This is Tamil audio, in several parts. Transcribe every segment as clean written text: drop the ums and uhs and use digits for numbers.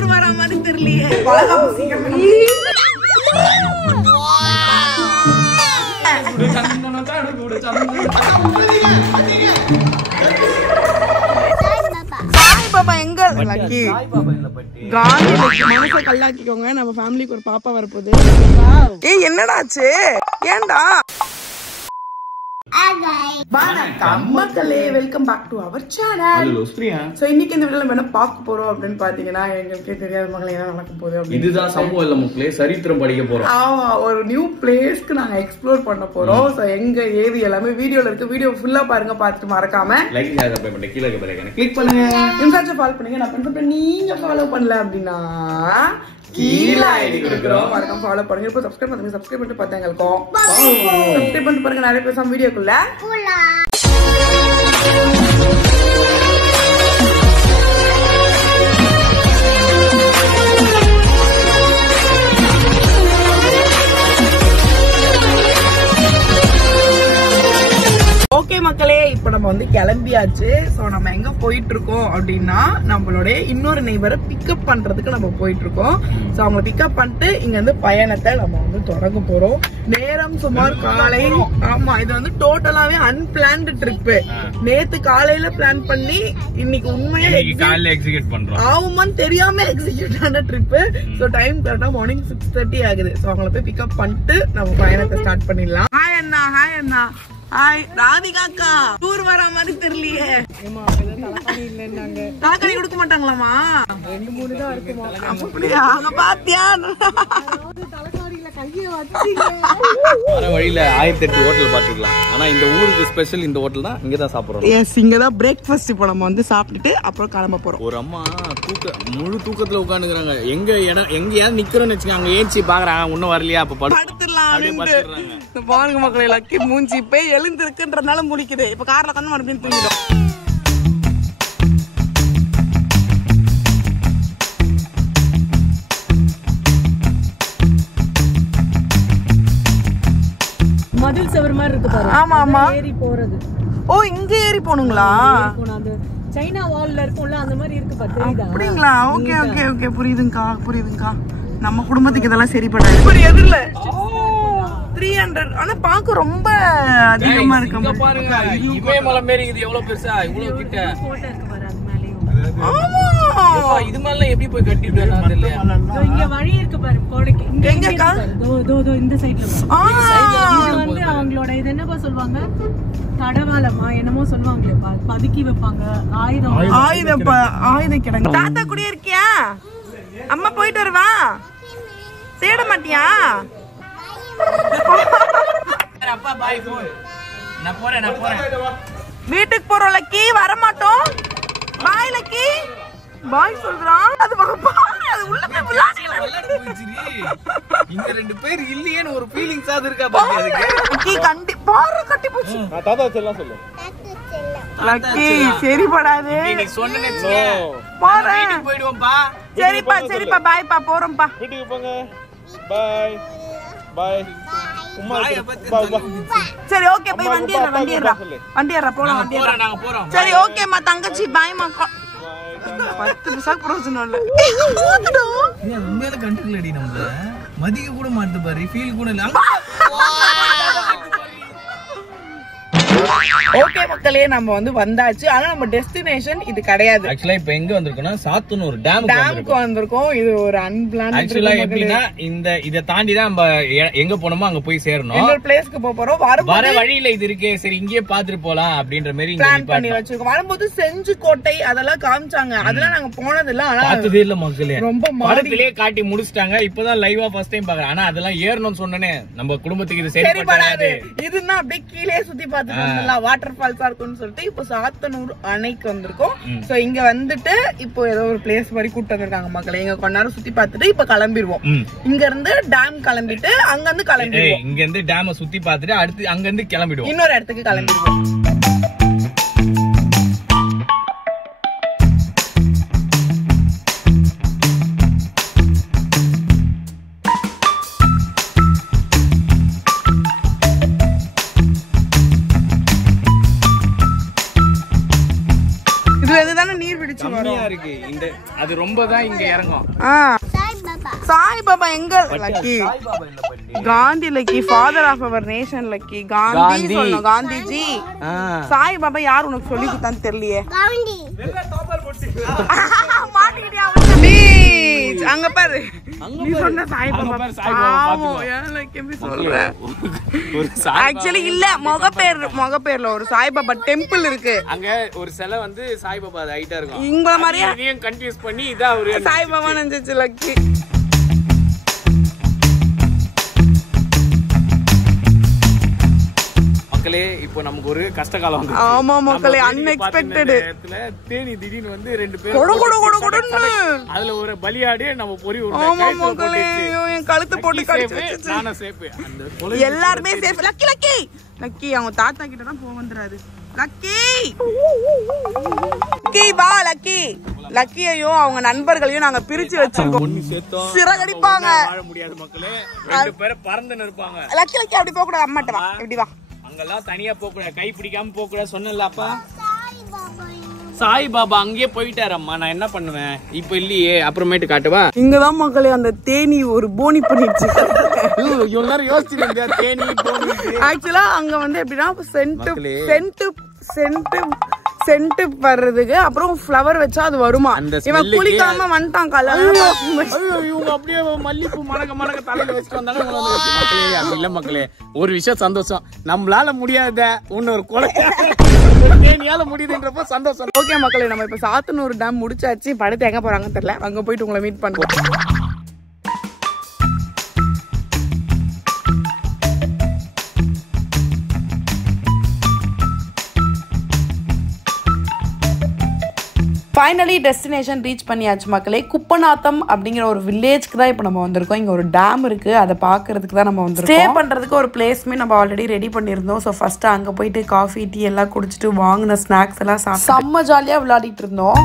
டூர் வர மாதிரி தெரியலையே. சாய்பாபா எங்க லக்கி? காந்தி மனசை கல்லாக்கிக்கோங்க. நம்ம ஃபேமிலிக்கு ஒரு பாப்பா வரப்போகுது. ஏய் என்னடாச்சு? ஏன்டா? வணக்கம் மக்களே, welcome back to our channel. So இன்னைக்கு இந்த வீடியோல என்ன பார்க்க போறோம் அப்படின்னு பாத்தீங்கன்னா, எங்களுக்கே தெரியாத மக்களே என்ன நடக்க போகுது. இதுதான் சம்பவம் இல்ல மக்களே, சரித்திரம் படிக்க போறோம். ஆமா, ஒரு நியூ பிளேஸ்க்கு நாங்க எக்ஸ்ப்ளோர் பண்ண போறோம். சோ எங்க ஏது எல்லாமே வீடியோல இருக்கு. வீடியோ ஃபுல்லா பாருங்க, பார்த்துட்டு மறக்காம லைக் ஷேர் சப்ஸ்கிரைப் பண்ணி கீழ இருக்க பெல் ஐகானை கிளிக் பண்ணுங்க. இன்ஸ்டால ஃபாலோ பண்ணுங்க. நான் பண்றப்ப நீங்க ஃபாலோ பண்ணல அப்படின்னா கீழ ஐடி கொடுக்குறோம், மறக்காம ஃபாலோ பண்ணுங்க. இப்போ சப்ஸ்கிரைப் பண்ணுங்க. சப்ஸ்கிரைப் பண்ணிட்டு பார்த்தா எங்களுக்கும் சப்ஸ்கிரைப் பண்ணிட்டு பாருங்க. நிறைய பேசாம வீடியோக்குள்ள ஓகே மக்களே, இப்ப நம்ம வந்து கிளம்பியாச்சு. சோ நம்ம எங்க போயிட்டு இருக்கோம் அப்படின்னா, நம்மளுடைய இன்னொரு நெய்பரை பிக்கப் பண்றதுக்கு நம்ம போயிட்டு இருக்கோம். சோ அவங்க பிக்கப் பண்ணிட்டு இங்க இருந்து பயணத்தை நம்ம வந்து தொடங்க போறோம். நேரம் சுமார் காலை. ஆமா, இது வந்து டோட்டலாவே அன்பிளான்டு ட்ரிப். நேத்து காலையில பிளான் பண்ணி இன்னைக்கு உண்மையா காலையில எக்ஸிக்யூட் பண்றோம். ஆமான்னு தெரியாம எக்ஸிக்யூட் ஆன ட்ரிப். சோ டைம் கரெக்டா மார்னிங் 6:30 ஆகுது. சோ அவங்கள போய் பிக்கப் பண்ணிட்டு நம்ம பயணத்தை ஸ்டார்ட் பண்ணிடலாம். ஹாய் அண்ணா. ஹாய் அண்ணா. ஹாய் ராதிகாக்கா. டூர் வர மாதிரி தெரியலையே. தலைக்கணி கொடுக்க மாட்டாங்களாமா? 2-3 தான் இருக்குமா? அப்படியா? பாத்தியா? வர வழியில 1008 ஹோட்டல் பாத்துக்கலாம். ஆனா இந்த ஊருக்கு ஸ்பெஷல் இந்த ஹோட்டல் தான். இங்கதான் சாப்பிடுறோம். எஸ், இங்கதான் பிரேக்ஃபாஸ்ட் இப்போ நம்ம வந்து சாப்பிட்டுட்டு அப்புறம் கிளம்ப போறோம். ஒரு அம்மா முழு தூக்கத்துல உட்காந்துக்கிறாங்க. எங்கயாவது நிக்கிறோம்னு வச்சுக்க, அங்க ஏச்சி பாக்குறாங்க இன்னும் வரலையா, அப்ப படுத்துடலாம். பாருங்க மக்களே, லக்கி மூஞ்சி போய் எழுந்திருக்குன்றதுனால முடிக்குது. இப்ப கார்ல கண்ணு மறுபடியும் தூங்கிடும். மதில் செவர் மாதிரி இருக்கு பாரு. ஆமா ஆமா, ஏறி போறது. ஓ இங்க ஏறி போணுங்களா? அந்த சைனா வால்ல இருக்கும்ல, அந்த மாதிரி இருக்கு பாரு. தெரியுதா? அப்படிங்களா? ஓகே ஓகே ஓகே, புரியுதுங்கக்கா புரியுதுங்கக்கா. நம்ம குடும்பத்துக்கு இதெல்லாம் சரிப்படாது. இப்படி எதிரில 300. ஆனா பாக்க ரொம்ப அதிகமா இருக்கு பாருங்க. இமயமலை மாரி இது எவ்வளவு பெருசா, இவ்வளவு கிட்ட கோட்டை இருக்கு பாரு. அது மேலயும். ஆமா, இது மேல எப்படி போய் கட்டிட்டு வராங்க தெரியல. இங்க வழி இருக்கு பாரு கோடைக்கு. எங்கக்கா? தோ இந்த சைடுல வந்து அவங்களோட இது என்னப்பா சொல்வாங்க, தடவாளமா என்னமோ சொல்லுவாங்களே, பதுக்கி வைப்பாங்க. ஆயுத கிடங்கு. தாத்தா குடியே இருக்கியா? அம்மா போயிட்டு வருவா? தேட மாட்டியா? அப்பா பாய் போய். நான் போறேன். வீட்டுக்கு போறோம் லக்கி, வர மாட்டோம். பாய் லக்கி. பாய் சொல்றான். அது அது உள்ள போய் விளையாடலாம். இங்க ரெண்டு பேர் இல்லையேன்னு ஒரு ஃபீலிங்ஸ் ஆது இருக்கா பாரு. அதுக்கு லக்கி கண்டிப்பா கட்டி போச்சு. நான் தாத்தா செல்லம் சொல்லு. லக்கி சரிபடாது. நீ சொன்னேன்னு வெச்சுக்க. போறேன். வீட்டுக்கு போய்டுவோம்பா. சரிப்பா பாய்ப்பா, போறோம்பா. வீட்டுக்கு போங்க. பாய் பாய். சரி ஓகே, போய் வண்டி ஏறா போலாம். நாங்க போறோம். சரி ஓகேம்மா தங்கச்சி, பாய்மா. 10 பைசா பிரயோஜனம் இல்ல. உண்மையில கண்டுக்கலடி, நம்மள மதிக்க கூட மாட்டு பாரு, ஃபீல் கூட இல்ல. ஓகே மக்களே, நம்ம வந்து வந்தாச்சு. ஆனா நம்ம டெஸ்டினேஷன் இது கிடையாது. ஆக்சுவலா இப்ப எங்க வந்திருக்கோம்னா, சாத்தனூர் டேமுக்கு வந்திருக்கோம். இது ஒரு அன்பிளான்ட். ஆக்சுவலா எப்படின்னா, இத தாண்டி தான் நம்ம எங்க போனோமோ அங்க போய் சேரணும். இன்னொரு பிளேஸ்க்கு போறோம். வர வழியில இது இருக்கே, சரி இங்கேயே பாத்துட்டு போலாம் அப்படின்ற மாதிரி பிளான் பண்ணி வச்சிருக்கோம். வரும்போது செஞ்சு கோட்டை அதெல்லாம் காமிச்சாங்க. அதெல்லாம் நாங்க போனது இல்ல. ஆனா பார்த்ததே இல்ல மக்களே. ரொம்ப படத்திலேயே காட்டி முடிச்சிட்டாங்க. இப்பதான் லைவா ஃபர்ஸ்ட் டைம் பாக்குறேன். ஆனா அதெல்லாம் ஏறணும்னு சொன்னனே, நம்ம குடும்பத்துக்கு இது சரிப்படாது. இதுன்னா அப்படியே கீழே சுத்தி பார்த்துட்டு வந்துடலாம். வாட்டர் ஃபால்ஸா இருக்கும்னு சொல்லிட்டு இப்போ சாத்தனூர் அணைக்கு வந்திருக்கோம். சோ இங்க வந்துட்டு இப்போ ஏதோ ஒரு பிளேஸ் மாதிரி கூட்டு வந்திருக்காங்க மக்களே. இங்க கொஞ்ச நேரம் சுத்தி பார்த்துட்டு இப்ப கிளம்பிடுவோம். இங்க இருந்து டேம் கிளம்பிட்டு அங்க இருந்து கிளம்பிடுவோம். இங்க இருந்து டேம சுத்தி பார்த்துட்டு அடுத்து அங்க இருந்து கிளம்பிடுவோம். இன்னொரு இடத்துக்கு கிளம்பிடுவோம். அது ரொம்ப தான் இங்க இறங்கும். சாய்பாபா எங்க lucky? Gandhi lucky, father of our nation lucky. Gandhi சொல்லணும், காந்திஜி. சாய்பாபா யார் உனக்கு சொல்லி கொடுத்தான்னு தெரியலையே. அங்க பாரு, நீ சொன்ன சாய்பாபா. ஆக்சுவலி இல்ல, மொகப்பேர்ல ஒரு சாய்பாபா டெம்பிள் இருக்கு. அங்க ஒரு சிலை வந்து சாய்பாபா ஹைட்டா இருக்கும். இங்க மாதிரியே நீ கன்ஃபியூஸ் பண்ணி இதா ஒரு சாய்பாபா நினைச்சிச்சு லக்கி. மக்களே, இப்போ நமக்கு ஒரு கஷ்ட காலம் வந்து. ஆமா மக்களே, அன்எக்ஸ்பெக்டட். தேனி திடீர்னு வந்து 2 பேர் அதுல ஒரு பலியாடி நம்ம பொறி விடுறோம். ஆமா மக்களே, என் கழுத்து போட்டு கடிச்சு. நானே சேஃப். அந்த எல்லாரும் சேஃப். லக்கி லக்கி லக்கி அவங்க தாத்தா கிட்ட தான் போக வந்துறாரு. லக்கி லக்கி வா லக்கி. லக்கியையும் அவங்க நண்பர்களையும் நாங்க பிரிச்சு வச்சிருக்கோம். சிறகடிப்பாங்க. வாழ முடியாது மக்களே. 2 பேர் பறந்து நிற்பாங்க. லக்கி லக்கி அப்படி போக கூடாது. அம்மாட்ட வா, இப்படி வா. அங்கெல்லாம் தனியா போக கூடாது, கை பிடிக்காம போக கூடாது சொன்னல அப்பா. சாய்பாபா அங்கேயே போயிட்டாரம்மா. நான் என்ன பண்ணுவேன் இப்ப இல்லையே, அப்புறமேட்டு காட்டுவா. இங்கதான் மக்களே அந்த தேனி ஒரு போனி பண்ணிடுச்சு. எல்லாரும் யோசிச்சிருங்க, தேனி போனி. ஆக்சுவலா அங்க வந்து எப்படின்னா சென்ட் வர்றதுக்கு அப்புறம் ஃப்ளவர் வச்சா அது வருமா. இவன் குளிக்காம வந்துட்டான் கல்யாணம். இவங்க அப்படியே மல்லிப்பூ மணக்க தலையில வச்சுட்டு வந்தாங்க. மக்களே அப்படி இல்ல மக்களே, ஒரு விஷயம் சந்தோஷம். நம்மளால முடியாத இன்னொரு கொலை தேனியால முடியுதுன்றப்ப சந்தோஷம். ஓகே மக்களே, நம்ம இப்ப சாத்தனூர் டேம் முடிச்சாச்சு. படுத்து எங்க போறாங்கன்னு தெரியல. அங்க போயிட்டு உங்களை மீட் பண்றோம். ஃபைனலி டெஸ்டினேஷன் ரீச் பண்ணியாச்சு மக்களே. குப்பநாத்தம் அப்படிங்கிற ஒரு வில்லேஜ்க்கு தான் இப்போ நம்ம வந்திருக்கோம். இங்கே ஒரு டேம் இருக்குது, அதை பார்க்கறதுக்கு தான் நம்ம வந்திருக்கோம். ஸ்டே பண்ணுறதுக்கு ஒரு பிளேஸுமே நம்ம ஆல்ரெடி ரெடி பண்ணியிருந்தோம். ஸோ ஃபஸ்ட்டு அங்கே போயிட்டு காஃபி டீ எல்லாம் குடிச்சிட்டு வாங்கின ஸ்நாக்ஸ் எல்லாம் சாப்பிட்டு செம்ம ஜாலியாக விளையாடிட்டு இருந்தோம்.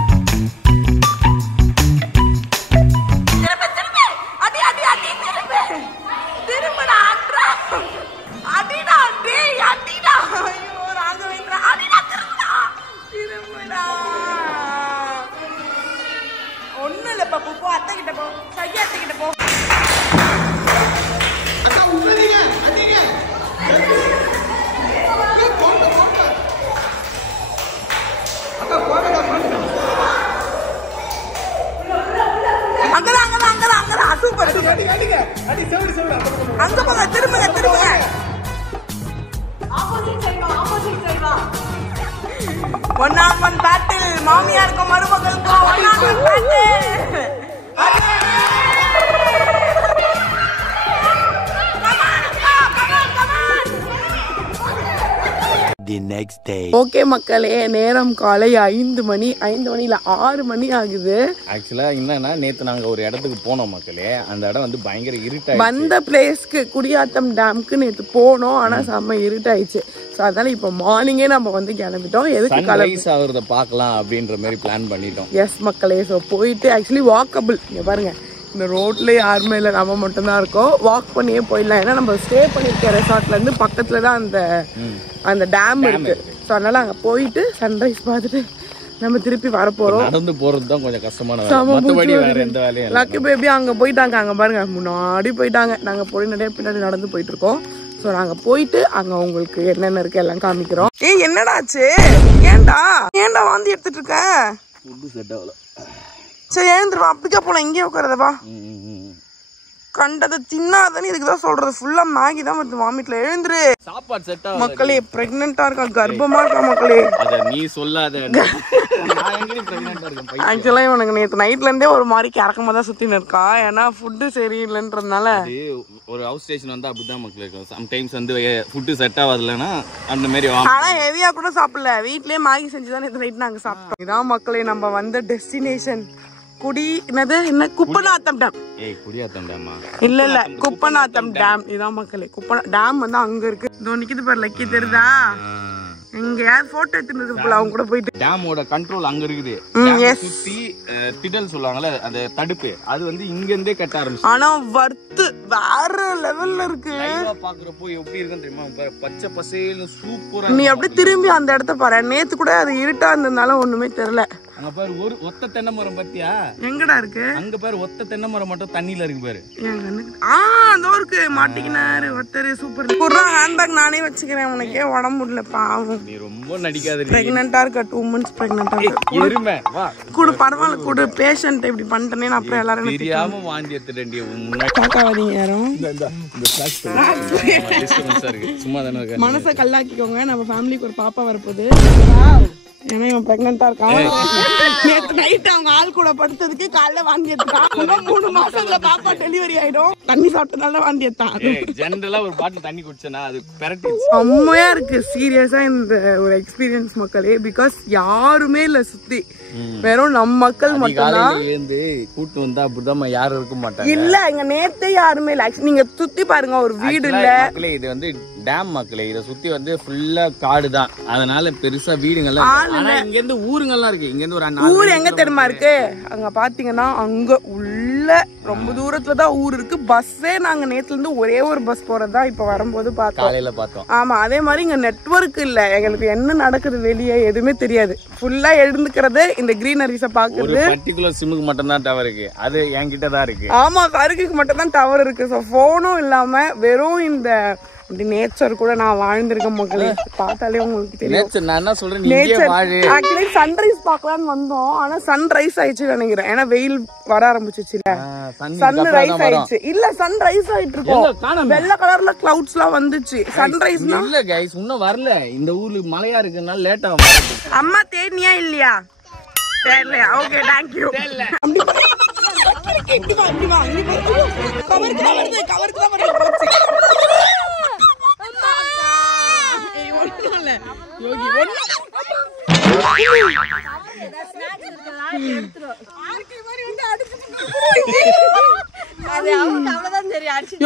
ஒன்னும் இல்ல பாப்பு, போ அத்தை கிட்ட போ, சையா அத்தை கிட்ட போ. அங்கதான் சூப்பர். அங்க போங்க, திரும்புங்க. One on one battle. மாமியாருக்கும் மருமகளுக்கும் one on one battle. The next day. Okay மக்களே, நேரம் காலை 5 மணி இல்ல 6 மணி ஆகுது. ஆக்சுவலா என்னன்னா, நேத்து நாங்க ஒரு இடத்துக்கு போனோம் மக்களே. அந்த இடம் வந்து பயங்கர இருட்டாயிடுச்சு. வந்த பிளேஸ்க்கு குடியாத்தம் டேம்க்கு நேத்து போனோம். ஆனா செம்ம இருட்டாயிடுச்சு. ஸோ அதனால இப்போ மார்னிங்கே நம்ம வந்து கிளம்பிட்டோம். எதுக்கு சன்ரைஸ் ஆகுறத பார்க்கலாம் அப்படின்ற மாதிரி பிளான் பண்ணிட்டோம். எஸ் மக்களே, ஸோ போயிட்டு ஆக்சுவலி வாக்கபிள். இங்க பாருங்க, இந்த ரோட்ல யாருமே இல்லை, நம்ம மட்டும்தான் இருக்கோம். வாக் பண்ணியே போயிடலாம். ஏன்னா நம்ம ஸ்டே பண்ணிருக்க ரெசார்ட்ல இருந்து பக்கத்துல தான் அந்த டேம் இருக்கு. ஸோ அதனால அங்க போயிட்டு சன்ரைஸ் பார்த்துட்டு நம்ம திருப்பி வர போறோம். நடந்து போறது தான் கொஞ்சம் கஷ்டமான வேலை, மத்தபடி வேற எந்த வேலையும் இல்ல. லக்கி பேபி அங்க போயிட்டாங்க. அங்க பாருங்க, முன்னாடி போயிட்டாங்க. நாங்க போய் நிறைய பின்னாடி நடந்து போயிட்டு இருக்கோம். ஸோ நாங்க போயிட்டு அங்க உங்களுக்கு என்னென்ன இருக்கு எல்லாம் காமிக்கிறோம். என்னடா ஆச்சு? ஏன்டா வாந்தி எடுத்துட்டு இருக்க? ஃபுட் செட் ஆகல. சரி எழுந்துருவா, அப்படிக்கா போல. இங்கே உட்காரதவா? கண்டதை தின்னாதானே, இதுக்குதான் சொல்றது. ஃபுல்லா மேகி தான் வருது வாமிட்ல. எழுந்துரு. சாப்பாடு செட் ஆகல மக்களே. பிரெக்னெண்டா இருக்கா, கர்ப்பமா இருக்கா மக்களே. அத நீ சொல்லாத. நான் எங்க பிரெக்னெண்டா இருக்கேன். ஆக்சுவலா இவனுக்கு நேத்து நைட்ல இருந்தே ஒரு மாதிரி கறக்கமா தான் சுத்தின்னு இருக்கா. ஏன்னா ஃபுட்டு சரியில்லைன்றதுனால. ஒரு ஹவுஸ் ஸ்டேஷன் வந்து அப்படிதான் மக்களே இருக்கும். சம்டைம்ஸ் வந்து ஃபுட் செட் ஆகலன்னா அந்த மாதிரி. ஆனா ஹெவியா கூட சாப்பிடல, வீட்லயே மேகி செஞ்சுதான் நேத்து நைட் நாங்க சாப்பிட்டோம். இதான் மக்களே நம்ம வந்த டெஸ்டினேஷன். என்ன குப்பநாத்தம் டேம். குடியாத்தம் டேமா? இல்ல குப்பநாத்தம் டேம். இதான் மக்களே டேம் வந்து அங்க இருக்கு. இதோ நிக்குது பாரு லக்கி, தெரியுதா? இங்க யார் போட்டோ எடுத்துட்டு போல, அவங்க கூட போயிட்டு. டேமோட கண்ட்ரோல் அங்க இருக்குது. சுத்தி திடல் சொல்லுவாங்கல்ல, அந்த தடுப்பு, அது வந்து இங்க இருந்தே கட்ட ஆரம்பிச்சு. ஆனா வர்த்து வேற லெவல்ல இருக்கு. பாக்குறப்போ எப்படி இருக்குன்னு தெரியுமா? பச்சை பசேல்னு சூப்பரா. நீ அப்படியே திரும்பி அந்த இடத்த பாரு. நேத்து கூட அது இருட்டா இருந்ததுனால ஒண்ணுமே தெரியல. அங்க பாரு ஒரு ஒத்த தென்னை மரம் பத்தியா? எங்கடா இருக்கு? அங்க பாரு ஒத்த தென்னை மரம் மட்டும் தண்ணியில இருக்கு பாரு. அதோ இருக்கு மாட்டிக்கினாரு ஒருத்தர். சூப்பர். குர்ரா ஹேண்ட்பேக் நானே வச்சுக்கிறேன். உனக்கே உடம்பு முடியல பாவம். நீ ரொம்ப நடிக்காத. பிரெக்னெண்டா இருக்க 2 months பிரெக்னெண்டா இருக்கு. எருமை வா. குடு பரவாயில்ல குடு. பேஷண்ட் இப்படி பண்ணிட்டேனே நான் அப்புறம் எல்லாரும் தெரியாம வாந்தி எடுத்துட்டேன்டி. காக்காவதீங்க யாரும். இந்த டிஸ்டர்பன்ஸா இருக்கு. சும்மா தான இருக்க. மனசை கல்லாக்கிக்கோங்க. நம்ம ஃபேமிலிக்கு ஒரு பாப்பா வரப்போகுது. ஏன்னா இவன் பிரெக்னெண்டா இருக்கான். நேற்று நைட் அவங்க ஆள் கூட படுத்ததுக்கு காலைல வாந்தி எடுத்தான். 3 மாசத்துல பாப்பா டெலிவரி ஆயிடும். தண்ணி சாப்பிட்டதால வாந்தி எடுத்தான். ஜெனரலா ஒரு பாட்டில் தண்ணி குடிச்சனா அது பெரட்டி செம்மையா இருக்கு. சீரியஸா இந்த ஒரு எக்ஸ்பீரியன்ஸ் மக்களே. பிகாஸ் யாருமே இல்ல சுத்தி, வெறும் நம்ம மக்கள் மட்டும்தான். கூட்டு வந்தா அப்படிதான் யாரும் இருக்க மாட்டாங்க. இல்ல இங்க நேத்தே யாருமே இல்ல. நீங்க சுத்தி பாருங்க, ஒரு வீடு இல்ல. இது வந்து டேம் மக்களே. இத சுத்தி வந்து ஃபுல்லா காடு தான். அதனால பெருசா வீடுங்கள்லாம். ஆனா இங்க இருந்து ஊருங்கள்லாம் இருக்கு. இங்க இருந்து ஒரு ஊர் எங்க தெரியுமா இருக்கு? அங்க பாத்தீங்கன்னா அங்க உள்ள ரொம்ப தூரத்துலதான் ஊர் இருக்கு. பஸ்ஸே நாங்க நேத்துல இருந்து ஒரே ஒரு பஸ் போறதுதான் இப்ப வரும்போது பார்த்தோம். காலையில பார்த்தோம். ஆமா, அதே மாதிரி இங்க நெட்வொர்க் இல்ல. எங்களுக்கு என்ன நடக்குது வெளியே எதுவுமே தெரியாது. ஃபுல்லா எழுந்துக்கிறது இந்த கிரீனரிஸ பாக்குறது. ஒரு பர்టిక్యులர் சிம்முக்கு மட்டும் தான் டவர் இருக்கு. அது என்கிட்ட தான் இருக்கு. ஆமா, சருக்குக்கு மட்டும் தான் டவர் இருக்கு. சோ போனும் இல்லாம வெறும் இந்த நேச்சர் கூட நான் வாழ்ந்திருக்கேன் மக்களே. பார்த்தாலே உங்களுக்கு தெரியும். நான் என்ன சொல்றேன், நீங்க வாழு. ஆக்சுவலி சன்ரைஸ் பார்க்கலாம்னு வந்தோம். ஆனா சன்ரைஸ் ஆயிடுச்சு நினைக்கிறேன். ஏன்னா வெயில் வர ஆரம்பிச்சிச்சுல. சன்ரைஸ் ஆயிடுச்சு. இல்ல சன்ரைஸ் ஆயிட்டு இருக்கோம். வெள்ளை கலர்ல கிளவுட்ஸ் எல்லாம் வந்துச்சு. சன்ரைஸ் இல்ல கைஸ், இன்னும் வரல. இந்த ஊர்ல மழையா இருக்குனால லேட் ஆகும். அம்மா தேனியா இல்லையா? தெரியலையா? Okay thank you.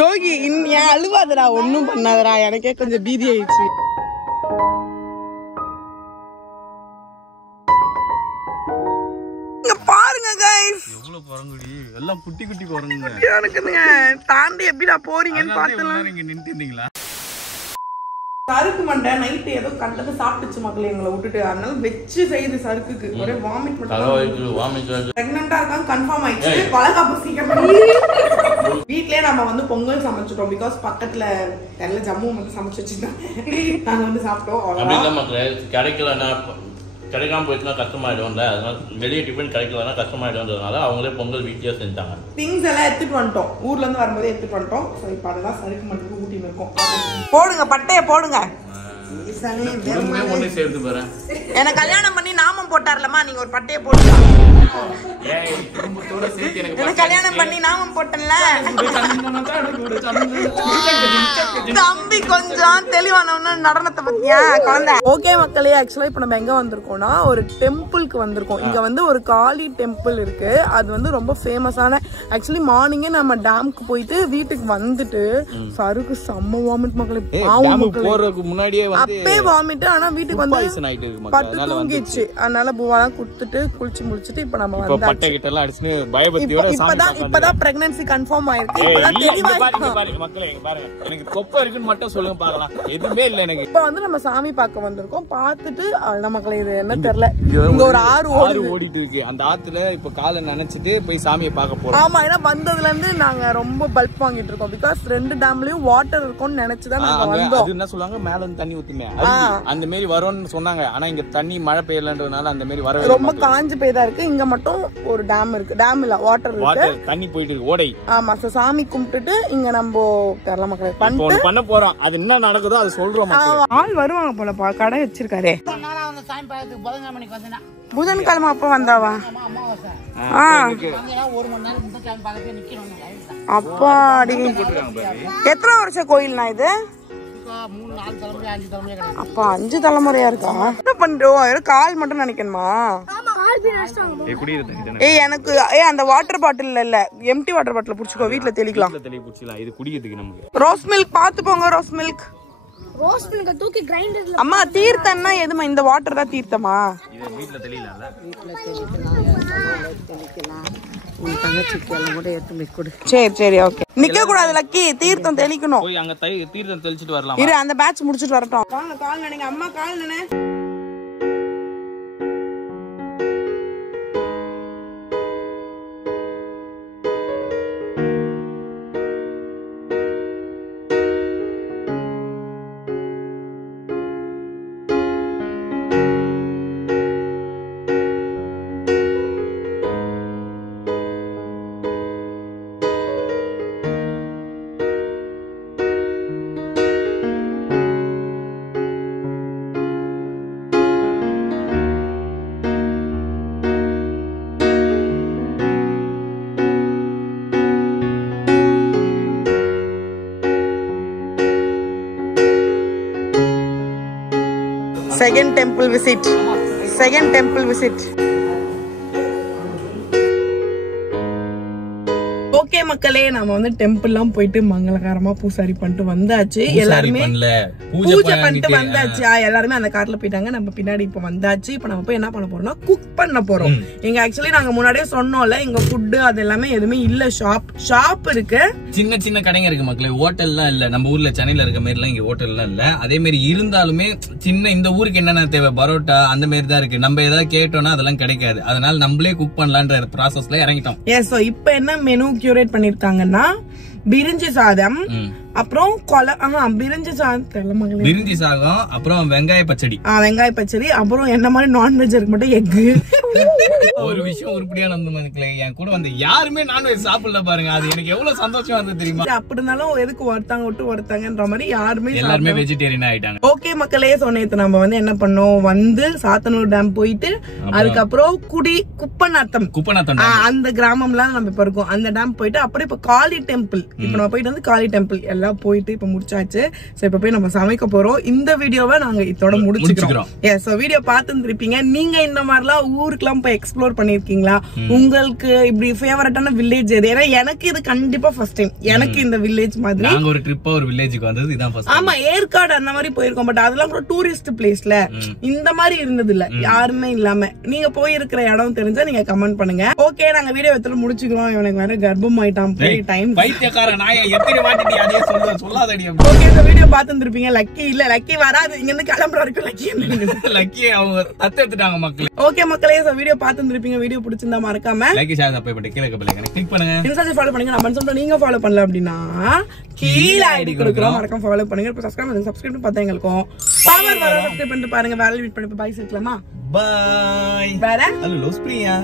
யோகி அழுவாதடா, ஒன்னும் பண்ணாதடா. எனக்கே கொஞ்சம் பீதி ஆயிடுச்சு. பாருங்க கைஸ், எவ்வளவு குரங்குடி. எல்லாம் குட்டி குட்டி குரங்குங்க. எனக்குங்க தாண்டி எப்படிடா போறீங்கன்னு பார்த்தலாம். நீங்க நின்னுட்டீங்களா? சருக்கு மண்டை நைட்டு ஏதோ கண்டது சாப்பிட்டுச்சு மக்கள் எங்களை விட்டுட்டு. அதனால வெச்சு செய்யுது சருக்குக்கு. ஒரே வாமிட் மட்டும். பிரெக்னெண்டா இருக்காங்க கன்ஃபார்ம் ஆயிடுச்சு. வளகாப்பு சீக்கிரம். வீட்லயே நம்ம வந்து பொங்கல் சமைச்சிட்டோம். பிகாஸ் பக்கத்துல தெரியல ஜம்மு வந்து சமைச்சு வச்சுருந்தாங்க. நாங்க வந்து சாப்பிட்டோம். கிடைக்காம போயிட்டுனா கஷ்டமாயிடும்ல. அதனால வெளியே டிஃபன் கிடைக்கலன்னா கஷ்டமாயிடும்ன்றதுனால அவங்களே பொங்கல் வீட்லயே செஞ்சாங்க. திங்ஸ் எல்லாம் எடுத்துட்டு வந்துட்டோம். ஊர்ல இருந்து வரும்போது எடுத்துட்டு வந்துட்டோம். ஸோ இப்போ அதெல்லாம் சருக்கு மட்டும் ஊட்டி இருக்கோம். போடுங்க பட்டைய போடுங்க. சேர்த்து போறேன். என்ன கல்யாணம் பண்ணி நாமம் போட்டார்லமா, நீங்க ஒரு பட்டைய போடுங்க. என்ன கல்யாணம் பண்ணி நாமம் போட்டல தம்பி கொஞ்சம் தெளிவான நடனத்தை பத்தியா குழந்தை. ஓகே மக்களே, ஆக்சுவலா இப்ப நம்ம எங்க வந்திருக்கோம்னா ஒரு டெம்பிளுக்கு வந்திருக்கோம். இங்க வந்து ஒரு காளி டெம்பிள் இருக்கு. அது வந்து ரொம்ப ஃபேமஸான. ஆக்சுவலி மார்னிங்கே நம்ம டேம்க்கு போயிட்டு வீட்டுக்கு வந்துட்டு சருக்கு செம்ம வாமிட் மக்களே. போறதுக்கு முன்னாடியே அப்பே வாமிட். ஆனா வீட்டுக்கு வந்து பட்டு தூங்கிடுச்சு. அதனால பூவாலாம் குடுத்துட்டு குளிச்சு முடிச்சுட்டு இப்ப நம்ம வந்து இப்பதான் பிரெக்னன்சி கன்ஃபார்ம் ஆயிருக்கு. இப்ப வந்து நம்ம சாமி பார்க்க வந்திருக்கோம். பார்த்துட்டு நமக்கு இது என்ன தெரியல, இங்க ஒரு ஆறு ஓடிட்டு இருக்கு. அந்த ஆத்துல இப்ப காலை நினைச்சிட்டு போய் சாமியை பார்க்க போறோம். ஆமா, ஏன்னா வந்ததுல இருந்து நாங்க ரொம்ப பல்ப் வாங்கிட்டு இருக்கோம். பிகாஸ் 2 டேம்லயும் வாட்டர் இருக்கும்னு நினைச்சுதான் நாங்க வந்தோம். என்ன சொல்லுவாங்க, மேல இருந்து தண்ணி ஊத்துமே அந்த மாதிரி வரும்னு சொன்னாங்க. ஆனா இங்க தண்ணி மழை பெய்யலன்றதுனால அந்த மாதிரி வர ரொம்ப காஞ்சு பெய்தா இருக்கு. இங்க மட்டும் ஒரு டேம் இருக்கு. டேம் இல்ல, வாட்டர் இருக்கு. தண்ணி போயிட்டு இருக்கு, ஓடை. ஆமா, சோ சாமி கும்பிட்டுட்டு இங்க நம்ம கேரளா மக்களே பண்ண போறோம். அது என்ன நடக்குதோ அது சொல்றோம். ஆள் வருவாங்க போல, கடை வச்சிருக்காரு. புதன்கிழமை அப்ப வந்தாவா? அப்பாடி, எத்தனை வருஷம் கோயில்னா இது? அப்பா 5 தலைமுறையா இருக்கா? என்ன பண்றோம்? கால் மட்டும் நினைக்கணுமா? எனக்கு அந்த வாட்டர் பாட்டில் இல்ல, எம்டி வாட்டர் பாட்டில் புடிச்சுக்கோ, வீட்டுல தெளிக்கலாம். இது குடிக்கிறதுக்கு நமக்கு. ரோஸ் மில்க் பாத்து போங்க. ரோஸ் மில்க் தூக்கி கிரைண்டர்ல. அம்மா தீர்த்தம்னா எதுமா? இந்த வாட்டர் தான் தீர்த்தமா? இது வீட்ல தெளியலாம்ல. சரி சரி ஓகே. நிக்க கூடாது லக்கி, தீர்த்தம் தெளிக்கணும். போய் அங்க தீர்த்தம் தெளிச்சிட்டு வரலாம். இரு, அந்த பேட்ச் முடிச்சிட்டு வரட்டும். வாங்க, கால் நினைங்க அம்மா, கால் நினை. Second temple visit. ஓகே மக்களே, நம்ம வந்து டெம்பிள்லாம் போயிட்டு மங்களகரமா பூசாரி பண்ணிட்டு வந்தாச்சு. எல்லாருமே பூஜை பண்ணிட்டு வந்தாச்சு. எல்லாருமே அந்த கார்ல போயிட்டாங்க. நம்ம பின்னாடி இப்ப வந்தாச்சு. இப்ப நம்ம போய் என்ன பண்ண போறோம்னா குக் பண்ண போறோம். எங்க ஆக்சுவலி நாங்க முன்னாடியே சொன்னோம்ல, எங்க ஃபுட் அது எல்லாமே எதுவுமே இல்ல. ஷாப் இருக்கு, சின்ன சின்ன கடைங்க இருக்கு மக்களே. ஹோட்டல்லாம் இல்ல. நம்ம ஊர்ல சென்னையில இருக்க மாதிரி எல்லாம் இங்க ஹோட்டல்லாம் இல்ல. அதே மாதிரி இருந்தாலுமே சின்ன இந்த ஊருக்கு என்னென்ன தேவை, பரோட்டா அந்த மாதிரி தான் இருக்கு. நம்ம ஏதாவது கேட்டோம்னா அதெல்லாம் கிடைக்காது. அதனால நம்மளே குக் பண்ணலான்ற ப்ராசஸ்ல இறங்கிட்டோம். இப்ப என்ன மெனு கியூரேட் பண்ணிருக்காங்கன்னா பிரிஞ்சி சாதம், அப்புறம் பிரிஞ்சி சாதம், அப்புறம் வெங்காய பச்சடி, அப்புறம் என்ன மாதிரி நான்வெஜ் இருக்கு மட்டும் எக்கு. ஒரு விஷயம் உருப்படியா நடந்து என் கூட வந்து யாருமே நான்வெஜ் சாப்பிடல பாருங்க. அது எனக்கு எவ்வளவு சந்தோஷமா இருந்தது தெரியுமா? அப்படி இருந்தாலும் எதுக்கு ஒருத்தாங்கன்ற மாதிரி எல்லாருமே வெஜிடேரியன் ஆயிட்டாங்க. ஓகே மக்களே, நேத்து நம்ம வந்து என்ன பண்ணோம், வந்து சாத்தனூர் டேம் போயிட்டு அதுக்கப்புறம் குப்பநாத்தம் அந்த கிராமம்லாம் நம்ம இப்ப இருக்கோம். அந்த டேம் போயிட்டு அப்புறம் இப்ப காளி டெம்பிள், இப்ப நம்ம போயிட்டு வந்து காளி டெம்பிள் எல்லாம் போயிட்டு இப்ப முடிச்சாச்சு. சோ இப்ப போய் நம்ம சமைக்க போறோம். இந்த வீடியோவை நாங்க இதோட முடிச்சுக்கிறோம். வீடியோ பார்த்துருப்பீங்க. நீங்க இந்த மாதிரிலாம் ஊருக்குலாம் போய் எக்ஸ்ப்ளோர் பண்ணிருக்கீங்களா? உங்களுக்கு இப்படி ஃபேவரட்டான வில்லேஜ் எது? ஏன்னா எனக்கு இது கண்டிப்பா ஃபர்ஸ்ட் டைம். எனக்கு இந்த வில்லேஜ் மாதிரி நாங்க ஒரு ட்ரிப்பா ஒரு வில்லேஜுக்கு வந்தது இதான் ஃபர்ஸ்ட். ஆமா, ஏற்காடு அந்த மாதிரி போயிருக்கோம். பட் அதெல்லாம் கூட டூரிஸ்ட் பிளேஸ்ல இந்த மாதிரி இருந்தது இல்ல, யாருமே இல்லாம. நீங்க போயிருக்கிற இடம் தெரிஞ்சா நீங்க கமெண்ட் பண்ணுங்க. ஓகே, நாங்க வீடியோ எத்தனை முடிச்சுக்கிறோம். இவனுக்கு வேற கர்ப்பம் ஆயிட்டான். டைம் பைத்தியக்கார நாயை எத்தனை வாட்டி அதே சொல்லாதடி. ஓகே, இந்த வீடியோ பார்த்துருப்பீங்க. லக்கி இல்ல, லக்கி வராது. இங்க இருந்து கிளம்புற வரைக்கும் லக்கி அவங்க தத்தெடுத்துட்டாங்க மக்களே. ஓகே மக்களே, வீடியோ பார்த்துருப்பீங்க. வீடியோ பிடிச்சிருந்தா மறக்காம லைக் ஷேர் சப்ஸ்கிரைப் பண்ணி கீழ பெல் ஐகானை கிளிக் பண்ணுங்க. இன்ஸ்டால ஃபாலோ பண்ணுங்க. நம்ம சொல்றோம், நீங்க ஃபாலோ பண்ணல அப்படினா கீழ ஐடி கொடுக்குறோம், மறக்காம ஃபாலோ பண்ணுங்க. இப்ப சப்ஸ்கிரைப் பார்த்தா எங்களுக்கும் பவர் வர. சப்ஸ்கிரைப் பண்ணிட்டு பாருங்க. வேலை மீட் பண்ணி பை சொல்லலாமா? பை. வேற ஹலோ லோஸ் பிரியா.